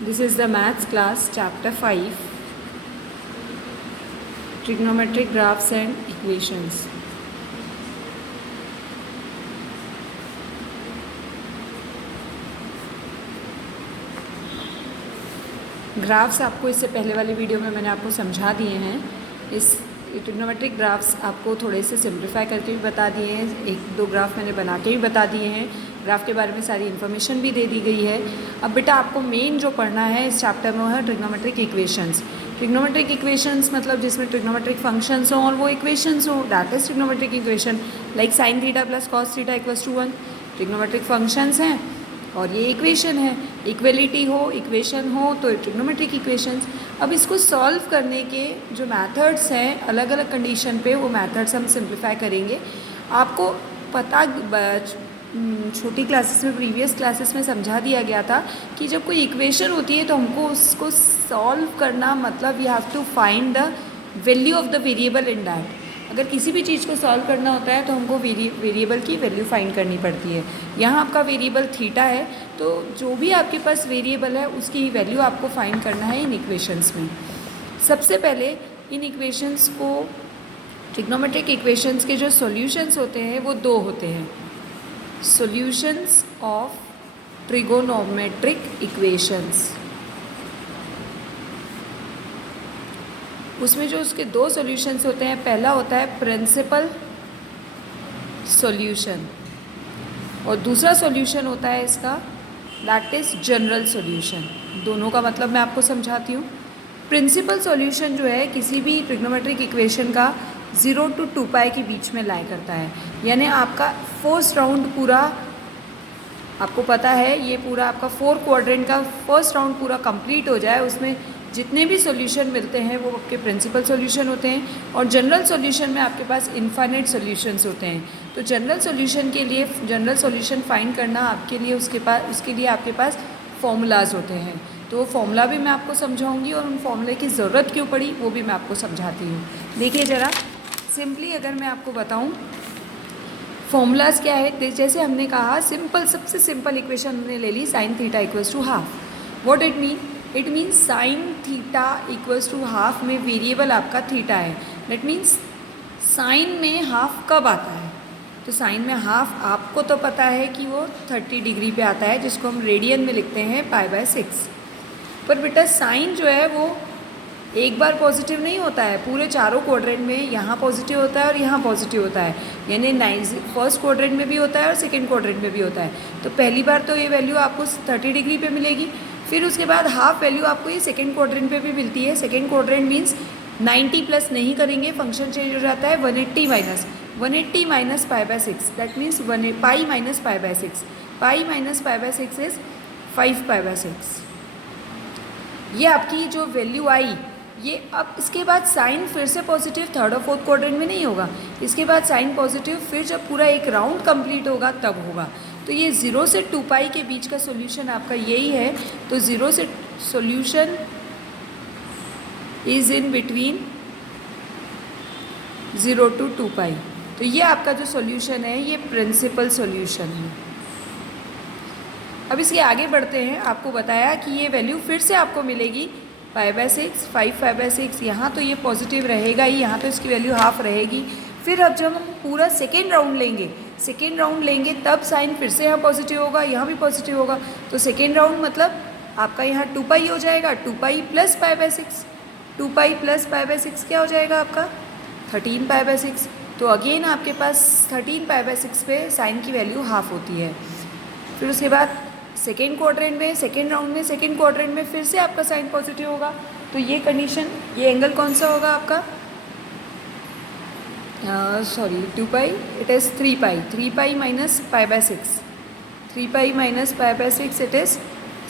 This is the maths class, chapter 5, trigonometric graphs and equations. Graphs आपको इससे पहले वाली वीडियो में मैंने आपको समझा दिए हैं। इस ट्रिग्नोमेट्रिक ग्राफ्स आपको थोड़े से सिंप्लीफाई करके भी बता दिए हैं, एक दो ग्राफ मैंने बना के भी बता दिए हैं, ग्राफ के बारे में सारी इन्फॉर्मेशन भी दे दी गई है। अब बेटा आपको मेन जो पढ़ना है इस चैप्टर में वो है ट्रिग्नोमेट्रिक इक्वेशंस। ट्रिग्नोमेट्रिक इक्वेशंस मतलब जिसमें ट्रिग्नोमेट्रिक फंक्शंस हों और वो इक्वेशंस हो, that is trigonometric equation. Like sine theta plus cos theta equals to 1 trigonometric functions हैं और ये इक्वेशन है। इक्वलिटी हो, इक्वेशन हो तो ट्रिग्नोमेट्रिक इक्वेशंस। अब इसको सॉल्व करने के जो मेथड्स हैं अलग अलग कंडीशन पे, वो मेथड्स हम सिंप्लीफाई करेंगे। आपको पता छोटी क्लासेस में, प्रीवियस क्लासेस में समझा दिया गया था कि जब कोई इक्वेशन होती है तो हमको उसको सॉल्व करना मतलब you have to find the value of the variable in that. अगर किसी भी चीज़ को सॉल्व करना होता है तो हमको वेरिएबल की वैल्यू फाइंड करनी पड़ती है। यहाँ आपका वेरिएबल थीटा है तो जो भी आपके पास वेरिएबल है उसकी वैल्यू आपको फाइंड करना है इन इक्वेशंस में। सबसे पहले इन इक्वेशंस को, ट्रिग्नोमेट्रिक इक्वेशंस के जो सॉल्यूशंस होते हैं वो दो होते हैं। सॉल्यूशंस ऑफ ट्रिगोनोमेट्रिक इक्वेशंस, उसमें जो उसके दो सॉल्यूशंस होते हैं, पहला होता है प्रिंसिपल सॉल्यूशन और दूसरा सॉल्यूशन होता है इसका दैट इज़ जनरल सॉल्यूशन। दोनों का मतलब मैं आपको समझाती हूँ। प्रिंसिपल सॉल्यूशन जो है किसी भी ट्रिग्नोमेट्रिक इक्वेशन का 0 to 2 पाई के बीच में लाई करता है, यानी आपका फर्स्ट राउंड पूरा, आपको पता है ये पूरा आपका 4 क्वाड्रेंट का फर्स्ट राउंड पूरा कंप्लीट हो जाए, उसमें जितने भी सॉल्यूशन मिलते हैं वो आपके प्रिंसिपल सॉल्यूशन होते हैं। और जनरल सॉल्यूशन में आपके पास इनफाइनाइट सॉल्यूशंस होते हैं। तो जनरल सॉल्यूशन के लिए, जनरल सॉल्यूशन फाइंड करना आपके लिए, उसके लिए आपके पास फॉर्मूलाज होते हैं। तो वो फॉर्मूला भी मैं आपको समझाऊंगी और उन फॉर्मूले की ज़रूरत क्यों पड़ी वो भी मैं आपको समझाती हूँ। देखिए ज़रा सिंपली अगर मैं आपको बताऊँ फॉर्मूलाज क्या है। जैसे हमने कहा सिंपल, सबसे सिंपल इक्वेशन हमने ले ली sine theta equals to half. What it mean? It means sine theta equals to half में वेरिएबल आपका थीटा है। दैट मीन्स साइन में हाफ कब आता है? तो साइन में हाफ आपको तो पता है कि वो 30 डिग्री पे आता है, जिसको हम रेडियन में लिखते हैं π/6। पर बेटा साइन जो है वो एक बार पॉजिटिव नहीं होता है, पूरे चारों क्वाड्रेंट में यहाँ पॉजिटिव होता है और यहाँ पॉजिटिव होता है, यानी फर्स्ट क्वाड्रेंट में भी होता है और सेकेंड क्वाड्रेंट में भी होता है। तो पहली बार तो ये वैल्यू आपको 30 डिग्री पे मिलेगी, फिर उसके बाद हाफ वैल्यू आपको ये सेकेंड क्वाड्रेंट पे भी मिलती है। सेकेंड क्वाड्रेंट मीन्स 90 प्लस नहीं करेंगे, फंक्शन चेंज हो जाता है, 180 minus π/6, that means pi minus π/6। Pi minus π/6 is 5π/6। ये आपकी जो वैल्यू आई ये, अब इसके बाद साइन फिर से पॉजिटिव थर्ड और फोर्थ क्वाड्रेंट में नहीं होगा, इसके बाद साइन पॉजिटिव फिर जब पूरा एक राउंड कंप्लीट होगा तब होगा। तो ये 0 से 2 पाई के बीच का सॉल्यूशन आपका यही है। तो 0 से solution is in between 0 to 2 पाई। तो ये आपका जो सॉल्यूशन है ये प्रिंसिपल सॉल्यूशन है। अब इसके आगे बढ़ते हैं। आपको बताया कि ये वैल्यू फिर से आपको मिलेगी π/6, 5π/6। यहाँ तो ये पॉजिटिव रहेगा ही, यहाँ तो इसकी वैल्यू हाफ रहेगी। फिर अब जब हम पूरा सेकेंड राउंड लेंगे तब साइन फिर से यहाँ पॉजिटिव होगा, यहाँ भी पॉजिटिव होगा। तो सेकेंड राउंड मतलब आपका यहाँ 2 पाई हो जाएगा, 2 पाई प्लस π/6। 2 पाई प्लस π/6 क्या हो जाएगा आपका 13 π/6। तो अगेन आपके पास 13 π/6 पे साइन की वैल्यू हाफ होती है। फिर उसके बाद सेकेंड क्वाड्रेंट में, सेकेंड राउंड में, सेकेंड क्वाड्रेंट में फिर से आपका साइन पॉजिटिव होगा। तो ये कंडीशन, ये एंगल कौन सा होगा आपका? 2 pi, it is 3 pi. 3 pi minus π/6, 3 pi minus π/6 is इज़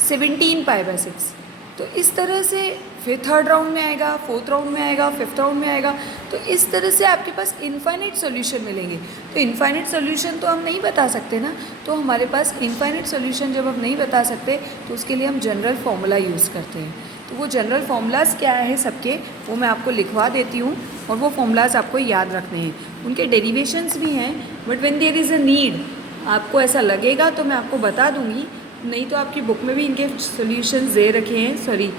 17 π/6। तो इस तरह से फिर थर्ड राउंड में आएगा, फोर्थ राउंड में आएगा, फिफ्थ राउंड में आएगा। तो इस तरह से आपके पास इनफाइनाइट सॉल्यूशन मिलेंगे। तो इनफाइनाइट सॉल्यूशन तो हम नहीं बता सकते ना, तो हमारे पास इनफाइनाइट सॉल्यूशन जब हम नहीं बता सकते तो उसके लिए हम जनरल फार्मूला यूज़ करते हैं। तो वो जनरल फार्मूलाज क्या है सबके, वो मैं आपको लिखवा देती हूँ और वो फार्मूलाज आपको याद रखने हैं। उनके डेरिवेशंस भी हैं, but when there is a need, आपको ऐसा लगेगा तो मैं आपको बता दूँगी, नहीं तो आपकी बुक में भी इनके सॉल्यूशंस दे रखे हैं, सॉरी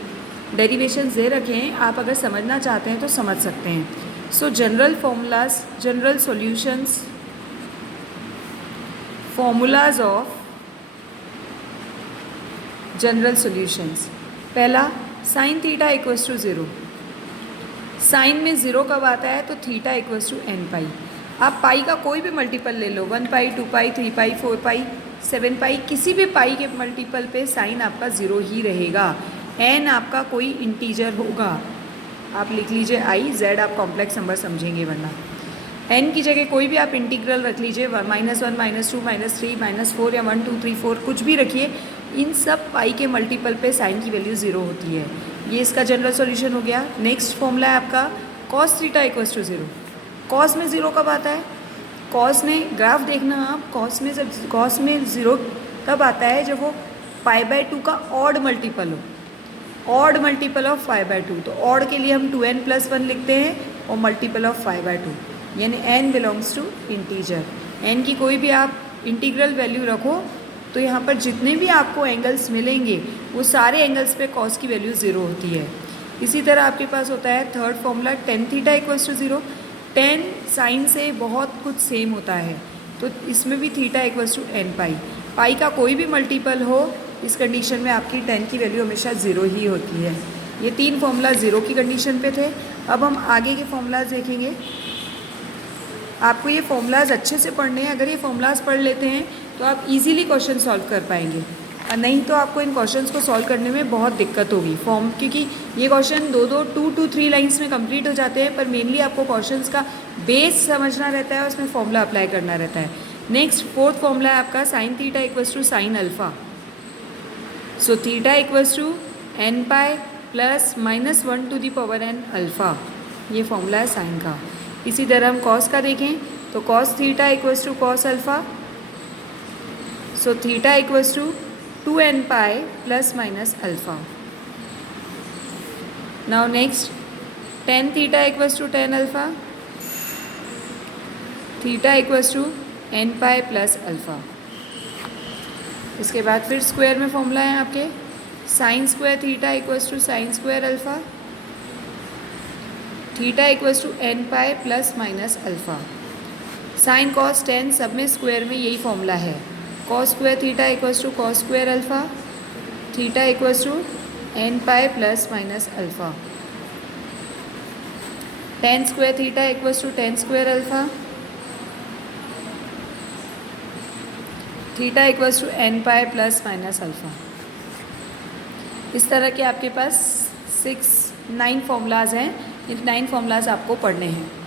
डेरिवेशंस दे रखे हैं, आप अगर समझना चाहते हैं तो समझ सकते हैं। So general formulas, general solutions, formulas of general solutions. पहला, sine theta equals to 0। Sine में 0 कब आता है? तो theta equals to N pi. आप पाई का कोई भी मल्टीपल ले लो, 1 पाई, 2 पाई, 3 पाई, 4 पाई, 7 पाई, किसी भी पाई के मल्टीपल पे साइन आपका 0 ही रहेगा। एन आपका कोई इंटीजर होगा, आप लिख लीजिए आई, जेड आप कॉम्प्लेक्स नंबर समझेंगे वरना। एन की जगह कोई भी आप इंटीग्रल रख लीजिए, -1, -2, -3, -4 या 1, 2, 3, 4 कुछ भी रखिए, इन सब पाई के मल्टीपल पे साइन की वैल्यू 0 होती है। ये इसका जनरल सॉल्यूशन हो गया। नेक्स्ट फॉर्मूला है आपका cos theta equals to 0। Cos में 0 कब आता है? कॉस में ग्राफ देखना आप, कॉस में 0 तब आता है जब वो π/2 का ऑड मल्टीपल हो, ऑड मल्टीपल ऑफ π/2। तो ऑड के लिए हम 2n+1 लिखते हैं और मल्टीपल ऑफ π/2, यानी n belongs to integer. n की कोई भी आप इंटीग्रल वैल्यू रखो तो यहाँ पर जितने भी आपको एंगल्स मिलेंगे वो सारे एंगल्स पे कॉस की वैल्यू 0 होती है। इसी तरह आपके पास होता है third formula tan theta equals to 0। Tan sine से बहुत कुछ सेम होता है, तो इसमें भी theta equals to N pi. Pi का कोई भी मल्टीपल हो, इस कंडीशन में आपकी टेन की वैल्यू हमेशा 0 ही होती है। ये 3 फॉर्मूला 0 की कंडीशन पे थे। अब हम आगे के फॉर्मूलाज देखेंगे। आपको ये फॉर्मूलाज अच्छे से पढ़ने हैं। अगर ये फॉर्मूलाज पढ़ लेते हैं तो आप इजीली क्वेश्चन सॉल्व कर पाएंगे, और नहीं तो आपको इन क्वेश्चंस को सॉल्व करने में बहुत दिक्कत होगी क्योंकि ये क्वेश्चन 2 to 3 लाइंस में कंप्लीट हो जाते हैं, पर मेनली आपको क्वेश्चंस का बेस समझना रहता है और उसमें फॉर्मूला अप्लाई करना रहता है। नेक्स्ट फोर्थ फॉर्मूला है आपका sine theta equals to sine alpha. So theta equals to N pi plus -1 to the power n alpha, ये फॉर्मूला है साइन का। इसी तरह हम कॉस का देखें तो cos theta equals to cos alpha. So theta equals to 2n pi plus minus alpha. Now next tan theta equals to tan alpha, theta equals to n pi plus alpha. इसके बाद फिर square में formula है आपके sine square theta equals to sine square alpha, theta equals to N pi plus minus alpha. Sine cos tan सब में square में यही फॉर्मूला है, cos square theta equals to cos square alpha, theta equals to N pi plus minus alpha. Tan square theta equals to tan square alpha, theta equals to N pi plus minus alpha. इस तरह के आपके पास 9 formulas हैं। इन 9 formulas आपको पढ़ने हैं।